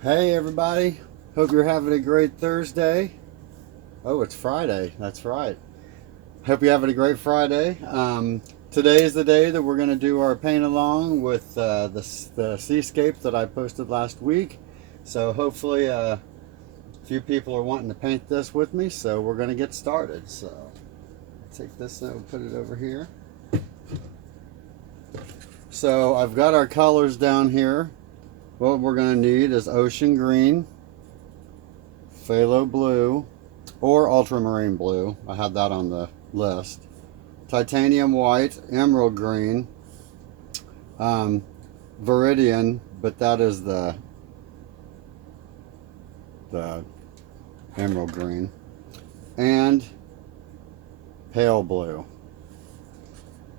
Hey everybody, hope you're having a great Thursday. Oh, it's Friday, that's right. Hope you're having a great Friday. Today is the day that we're going to do our paint along with the seascape that I posted last week. So hopefully a few people are wanting to paint this with me, so we're going to get started. So take this and we'll put it over here. So I've got our colors down here. What we're going to need is ocean green, phthalo blue, or ultramarine blue. I had that on the list. Titanium white, emerald green, viridian, but that is the emerald green, and pale blue.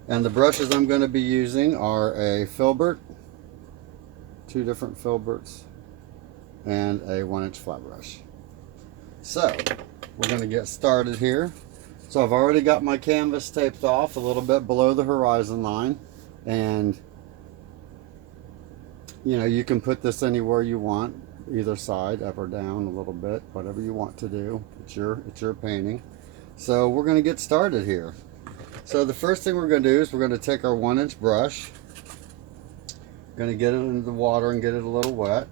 And the brushes I'm going to be using are a filbert, two different filberts, and a 1-inch flat brush. So we're going to get started here. So I've already got my canvas taped off a little bit below the horizon line, and you know, you can put this anywhere you want, either side, up or down a little bit, whatever you want to do. It's your painting. So we're going to get started here. So the first thing we're going to do is we're going to take our 1-inch brush, going to get it into the water and get it a little wet.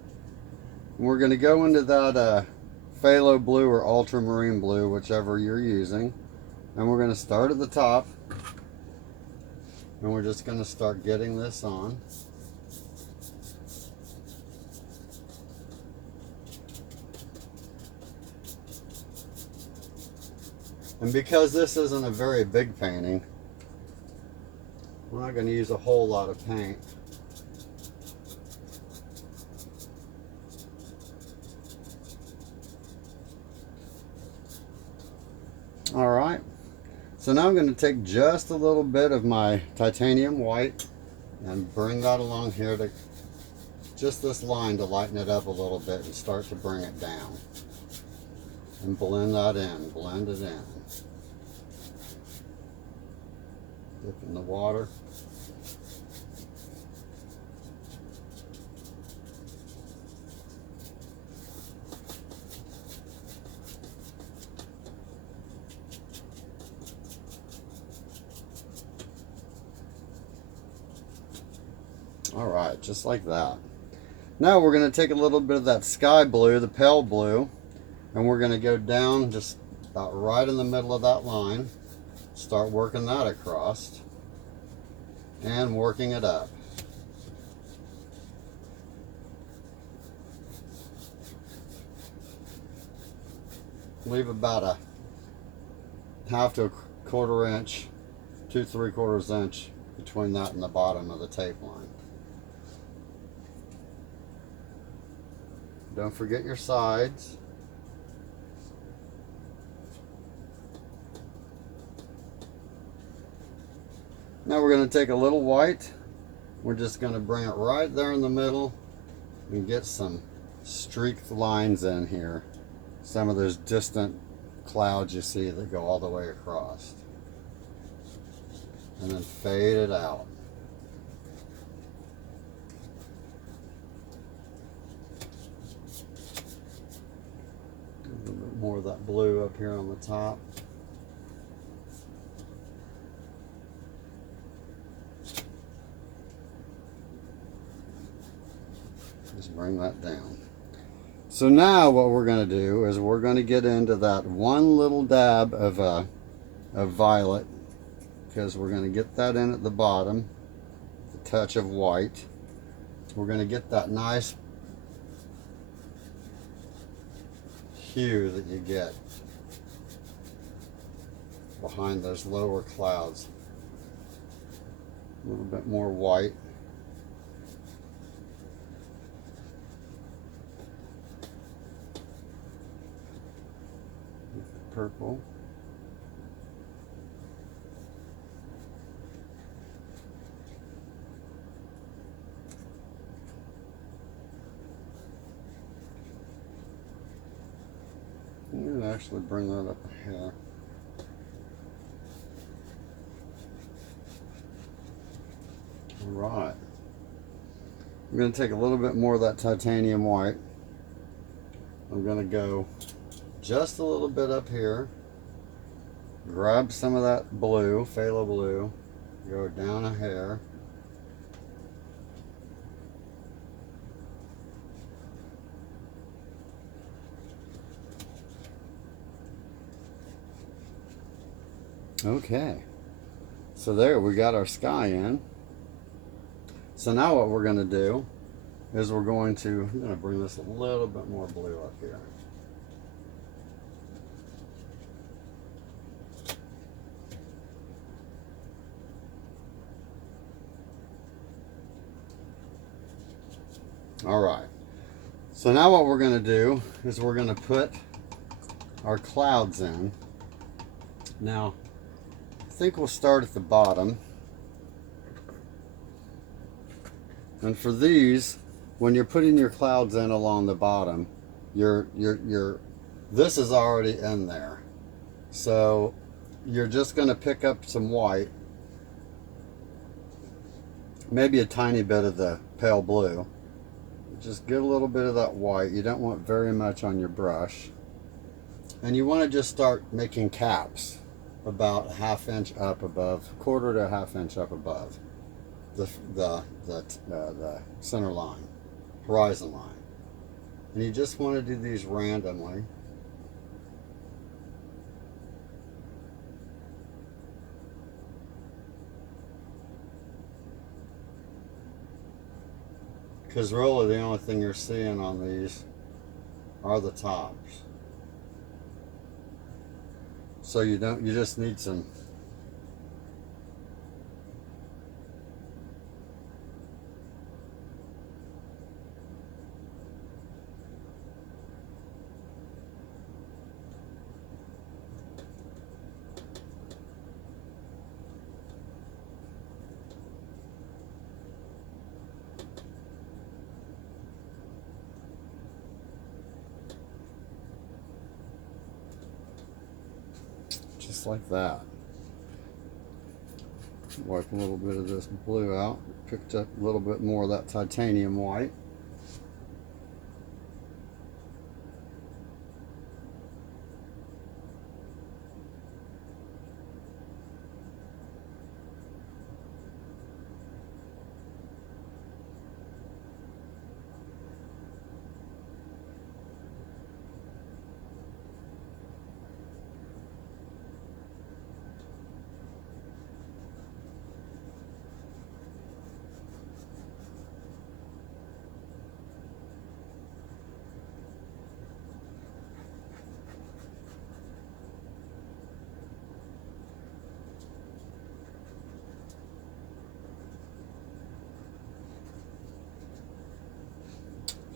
And we're going to go into that phthalo blue or ultramarine blue, whichever you're using. And we're going to start at the top, and we're just going to start getting this on. And because this isn't a very big painting, we're not going to use a whole lot of paint. All right. So now I'm going to take just a little bit of my titanium white and bring that along here to just this line to lighten it up a little bit and start to bring it down. And blend that in, blend it in. Dip in the water. All right, just like that. Now we're going to take a little bit of that sky blue, the pale blue, and we're going to go down just about right in the middle of that line. Start working that across and working it up. Leave about a half to a quarter inch, 2 3/4 inch between that and the bottom of the tape line. Don't forget your sides. Now we're going to take a little white. We're just going to bring it right there in the middle and get some streaked lines in here. Some of those distant clouds you see that go all the way across. And then fade it out. A little bit more of that blue up here on the top. Just bring that down. So now what we're going to do is we're going to get into that one little dab of violet, because we're going to get that in at the bottom, a touch of white. We're going to get that nice hue that you get behind those lower clouds. A little bit more white. Purple. I'm going to actually bring that up a hair. All right. I'm going to take a little bit more of that titanium white I'm going to go just a little bit up here, grab some of that blue, phthalo blue, go down a hair. Okay, so there we got our sky in. So now what we're going to do is I'm going to bring this a little bit more blue up here. All right, so now what we're going to do is we're going to put our clouds in. Now, I think we'll start at the bottom. And for these, when you're putting your clouds in along the bottom, this is already in there. So you're just going to pick up some white, maybe a tiny bit of the pale blue. Just get a little bit of that white. You don't want very much on your brush. And you want to just start making caps about a ½ inch up above, quarter to a ½ inch up above the center line, horizon line. And you just want to do these randomly. Because really the only thing you're seeing on these are the tops. So you just need some just like that. Wipe a little bit of this blue out. Picked up a little bit more of that titanium white.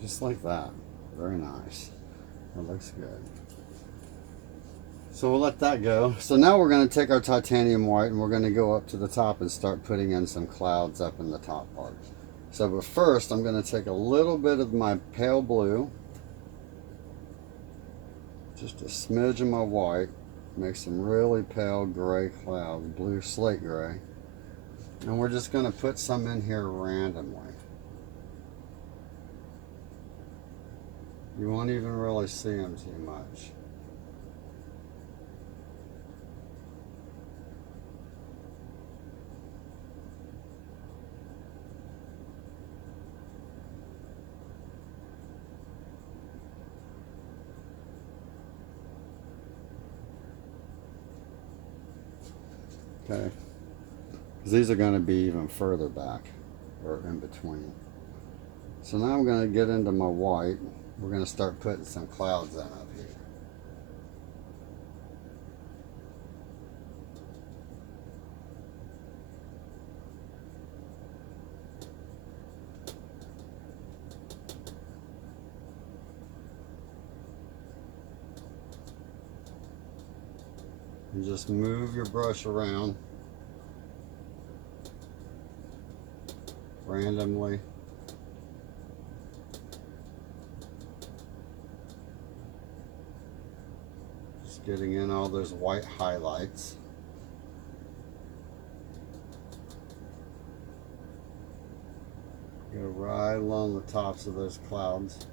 Just like that. Very nice. That looks good. So we'll let that go. So now we're going to take our titanium white and we're going to go up to the top and start putting in some clouds up in the top part. So but first I'm going to take a little bit of my pale blue, just a smidge of my white, make some really pale gray clouds, blue slate gray. And we're just going to put some in here randomly. You won't even really see them too much. Okay, because these are going to be even further back or in between. So now I'm going to get into my white. We're going to start putting some clouds in up here. And just move your brush around randomly. Just getting in all those white highlights. Go right along the tops of those clouds.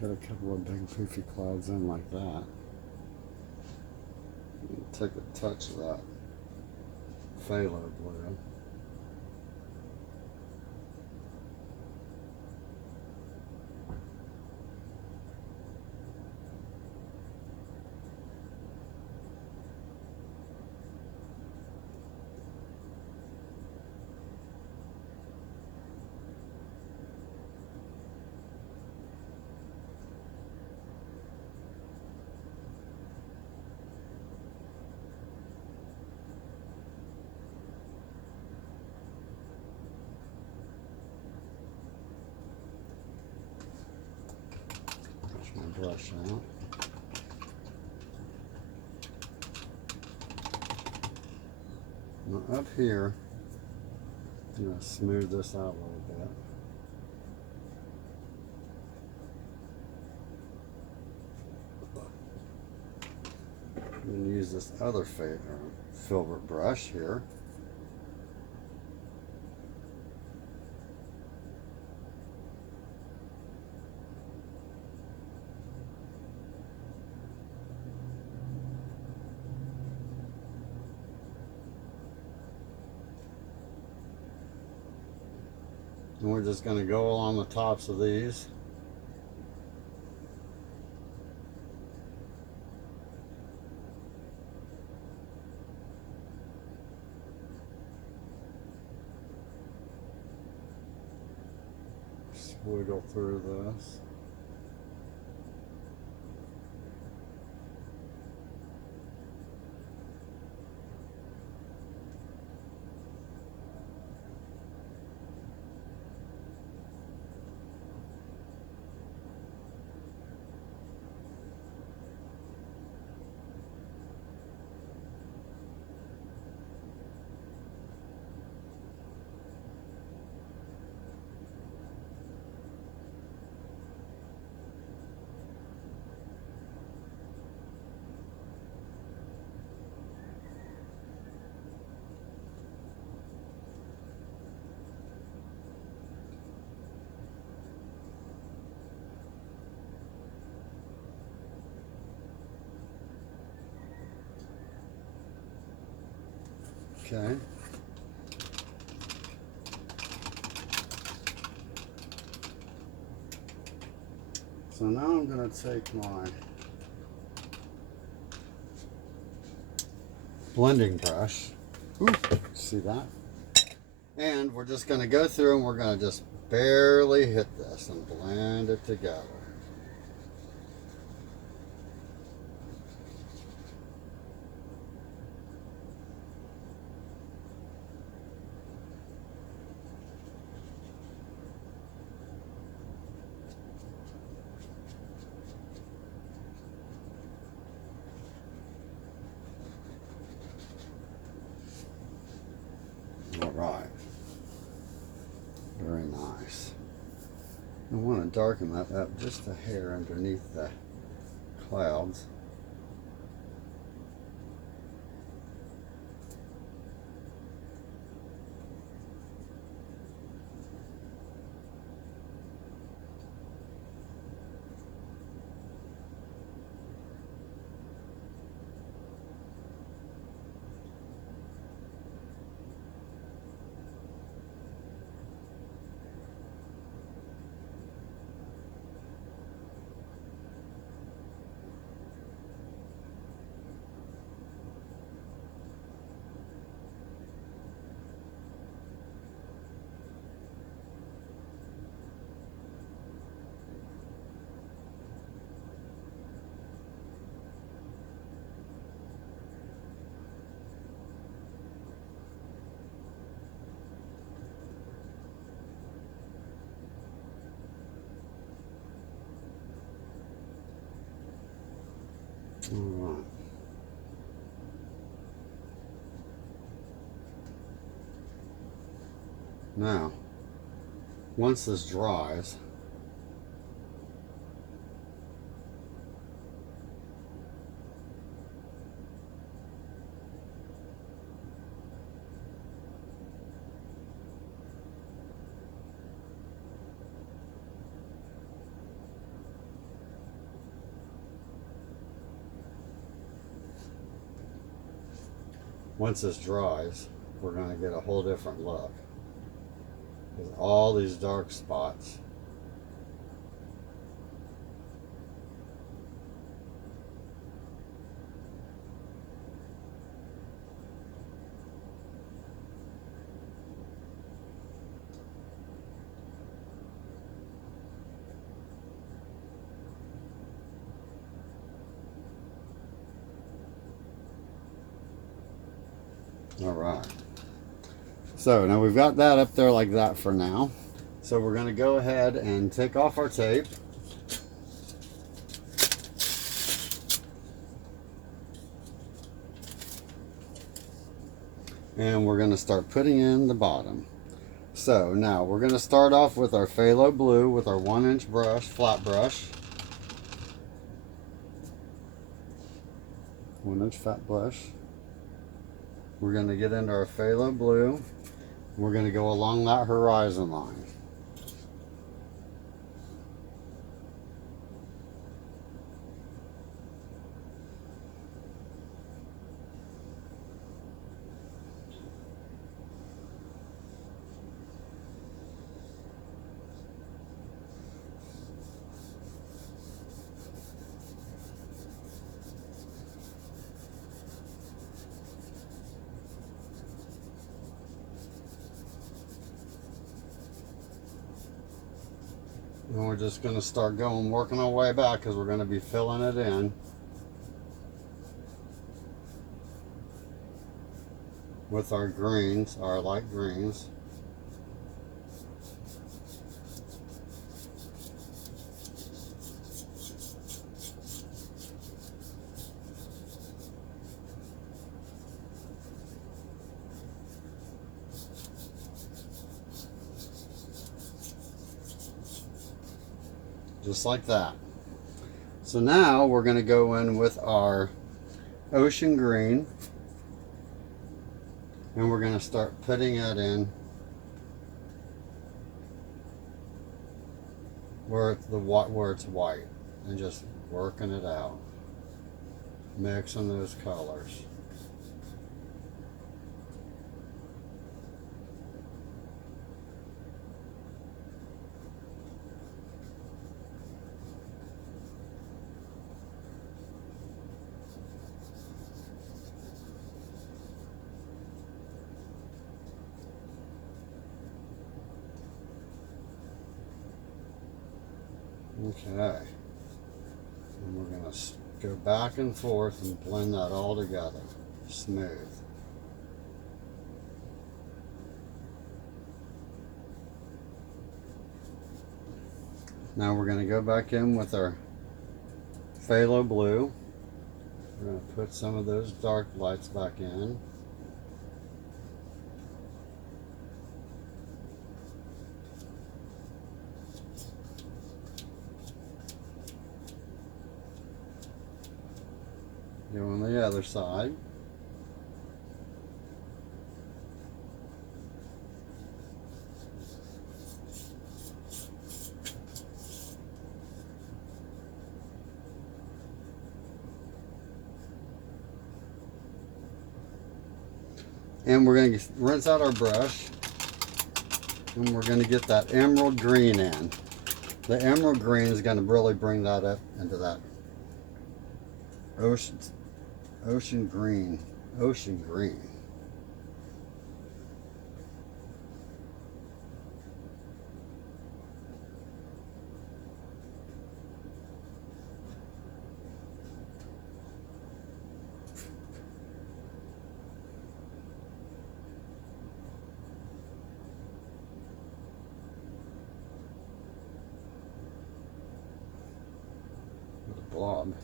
Get a couple of big poofy clouds in like that. Take a touch of that phthalo blue. My brush out. Now up here, I'm going to smooth this out a little bit. I'm going to use this other filbert brush here. And we're just going to go along the tops of these. Wiggle through this. Okay. So now I'm going to take my blending brush. Ooh, see that? And we're just going to go through and we're going to just barely hit this and blend it together. All right. Very nice. I want to darken that up just a hair underneath the clouds. All right. Now, once this dries, once this dries, we're going to get a whole different look. With all these dark spots. All right. So now we've got that up there like that for now. So we're going to go ahead and take off our tape. And we're going to start putting in the bottom. So now we're going to start off with our phthalo blue with our 1-inch brush, flat brush. 1-inch flat brush. We're going to get into our phthalo blue. We're going to go along that horizon line. And we're just going to start working our way back because we're going to be filling it in with our greens, our light greens. Just like that. So now we're going to go in with our ocean green, and we're going to start putting it in where it's white, and just working it out, mixing those colors. Okay, and we're going to go back and forth and blend that all together, smooth. Now we're going to go back in with our phthalo blue. We're going to put some of those dark lights back in. Go on the other side. And we're going to rinse out our brush, and we're going to get that emerald green in. The emerald green is going to really bring that up into that ocean green. Blob.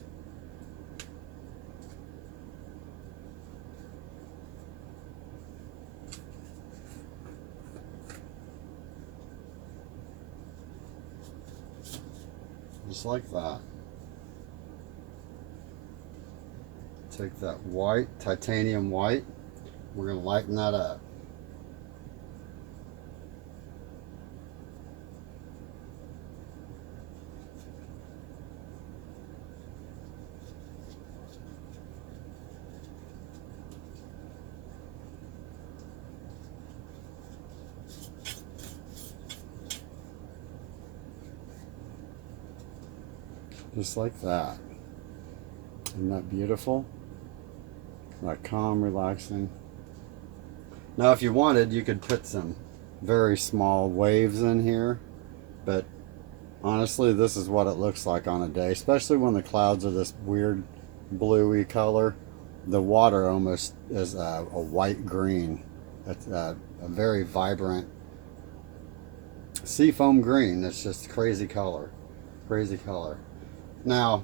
Just like that. Take that white, titanium white, we're going to lighten that up. Just like that. Isn't that beautiful? Like calm, relaxing. Now if you wanted, you could put some very small waves in here, but honestly this is what it looks like on a day, especially when the clouds are this weird bluey color. The water almost is a white green. It's a very vibrant seafoam green. It's just crazy color. Crazy color. Now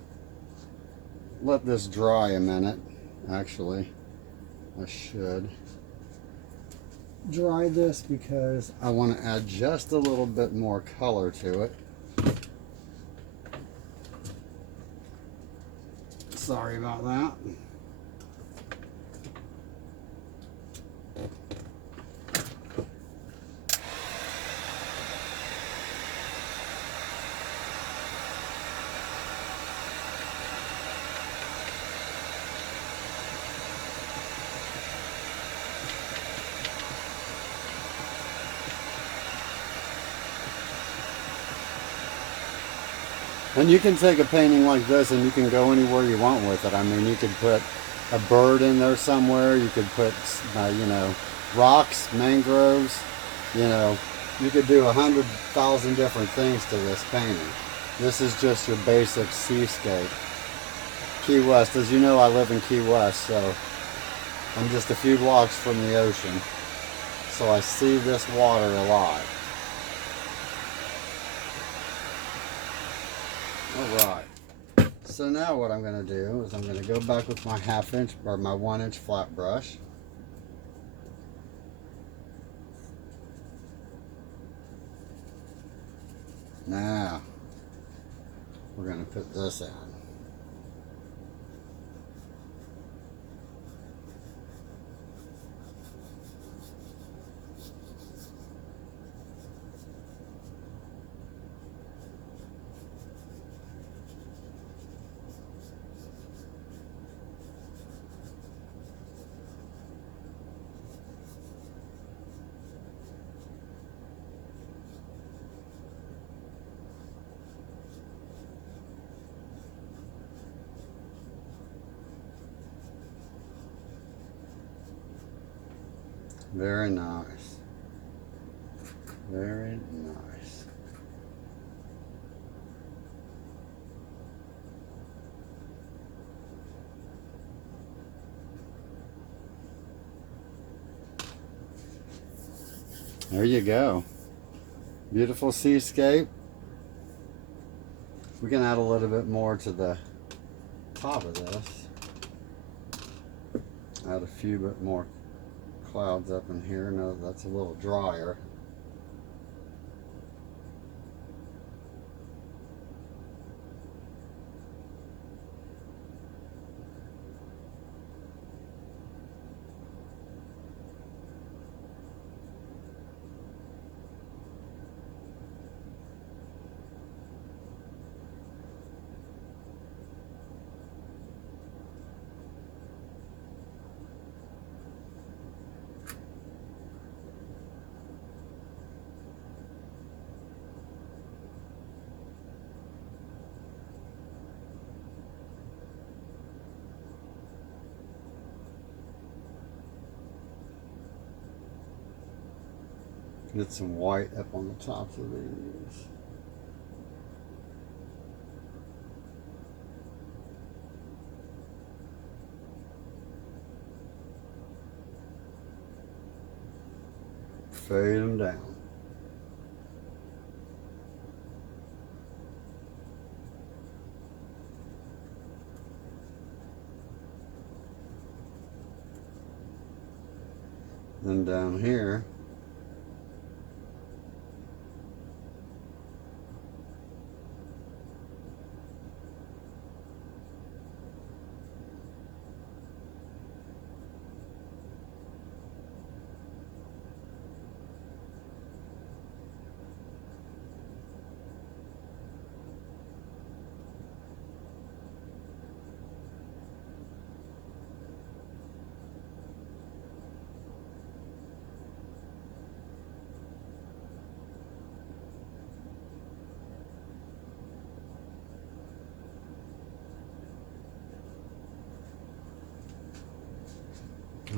let this dry a minute. Actually, I should dry this because I want to add just a little bit more color to it. Sorry about that. And you can take a painting like this and you can go anywhere you want with it. I mean, you could put a bird in there somewhere. You could put, you know, rocks, mangroves. You know, you could do 100,000 different things to this painting. This is just your basic seascape. Key West, as you know, I live in Key West, so I'm just a few blocks from the ocean. So I see this water a lot. Alright, so now what I'm going to do is I'm going to go back with my 1/2 inch or my 1 inch flat brush. Now, we're going to put this in. Very nice. Very nice. There you go. Beautiful seascape. We can add a little bit more to the top of this. Add a few bit more clouds up in here. No, that's a little drier. Get some white up on the tops of these. Fade them down. Then down here,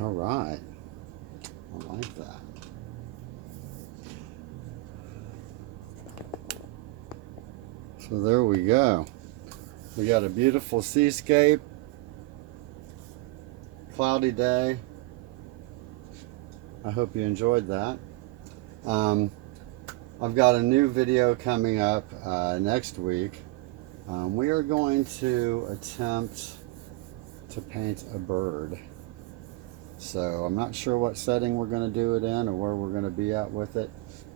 All right. I like that. So there we go. We got a beautiful seascape. Cloudy day. I hope you enjoyed that. I've got a new video coming up next week. We are going to attempt to paint a bird. So I'm not sure what setting we're going to do it in or where we're going to be at with it,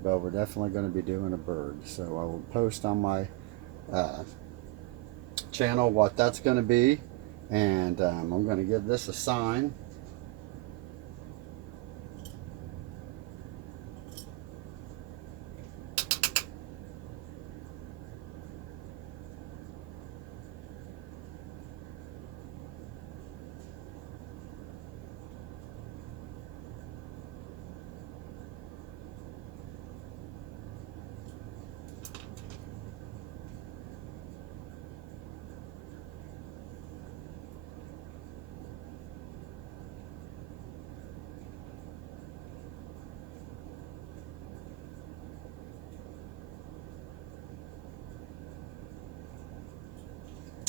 but we're definitely going to be doing a bird. So I will post on my channel what that's going to be, and I'm going to give this a sign.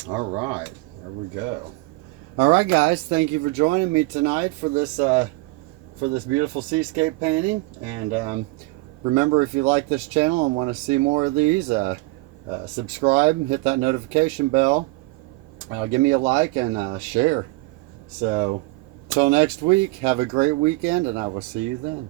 All right, there we go. All right, guys, thank you for joining me tonight for this beautiful seascape painting. And remember, if you like this channel and want to see more of these, subscribe, hit that notification bell, give me a like, and share. So, till next week, have a great weekend, and I will see you then.